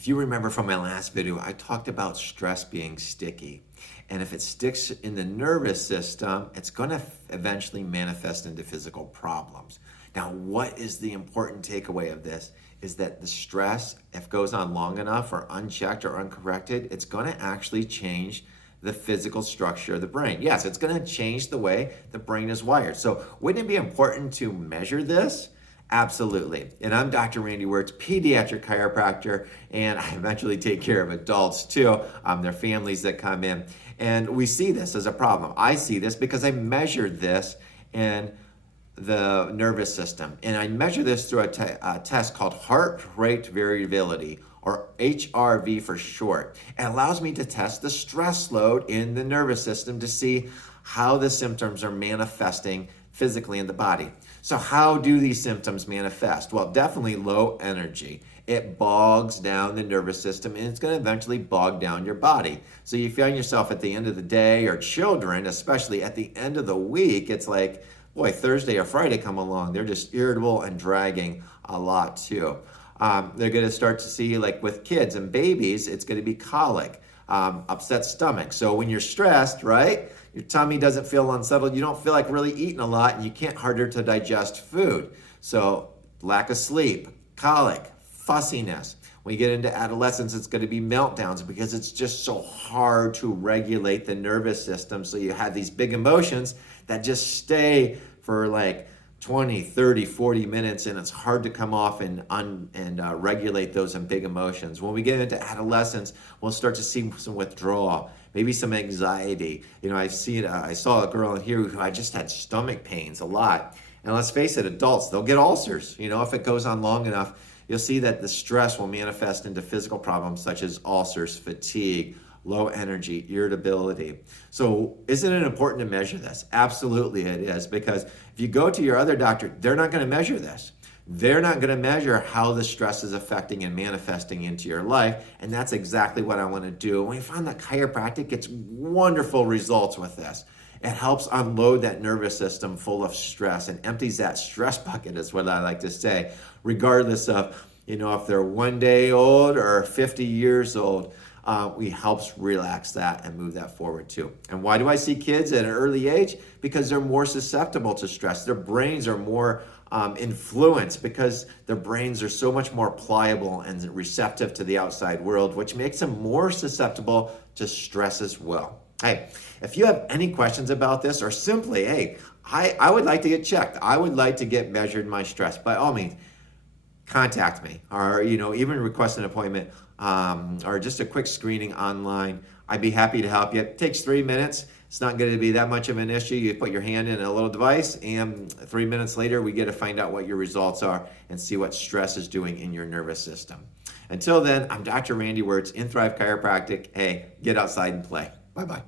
If you remember from my last video, I talked about stress being sticky. And if it sticks in the nervous system, it's going to eventually manifest into physical problems. Now, what is the important takeaway of this? Is that the stress, if it goes on long enough or unchecked or uncorrected, it's going to actually change the physical structure of the brain. Yes, it's going to change the way the brain is wired. So wouldn't it be important to measure this? Absolutely. And I'm Dr. Randy Wirtz, pediatric chiropractor, and I eventually take care of adults too, their families that come in. And we see this as a problem. I see this because I measured this in the nervous system. And I measure this through a test called Heart Rate Variability, or HRV for short. It allows me to test the stress load in the nervous system to see how the symptoms are manifesting physically in the body. So how do these symptoms manifest? Well, definitely low energy. It bogs down the nervous system, and it's going to eventually bog down your body. So you find yourself at the end of the day, or children, especially at the end of the week, it's like, boy, Thursday or Friday come along, they're just irritable and dragging a lot too. They're going to start to see, like with kids and babies, it's going to be colic, upset stomach. So when you're stressed, right, your tummy doesn't feel unsettled, you don't feel like really eating a lot, and you can't harder to digest food. So lack of sleep, colic, fussiness. When you get into adolescence, it's going to be meltdowns because it's just so hard to regulate the nervous system. So you have these big emotions that just stay for like 20, 30, 40 minutes, and it's hard to come off and regulate those big emotions. When we get into adolescence, we'll start to see some withdrawal, maybe some anxiety. You know, I saw a girl in here who I just had stomach pains a lot. And let's face it, adults, they'll get ulcers. You know, if it goes on long enough, you'll see that the stress will manifest into physical problems such as ulcers, fatigue, low energy, irritability. So isn't it important to measure this? Absolutely it is, because if you go to your other doctor, they're not going to measure this. They're not going to measure how the stress is affecting and manifesting into your life, and that's exactly what I want to do. And we found that chiropractic gets wonderful results with this. It helps unload that nervous system full of stress and empties that stress bucket, is what I like to say, regardless of, you know, if they're 1 day old or 50 years old. We helps relax that and move that forward too. And why do I see kids at an early age? Because they're more susceptible to stress. Their brains are more influenced because their brains are so much more pliable and receptive to the outside world, which makes them more susceptible to stress as well. Hey, if you have any questions about this, or simply, hey, I would like to get checked, I would like to get measured my stress, by all means, contact me, or, you know, even request an appointment, or just a quick screening online. I'd be happy to help you. It takes 3 minutes. It's not going to be that much of an issue. You put your hand in a little device, and 3 minutes later, we get to find out what your results are and see what stress is doing in your nervous system. Until then, I'm Dr. Randy Wirtz in Thrive Chiropractic. Hey, get outside and play. Bye-bye.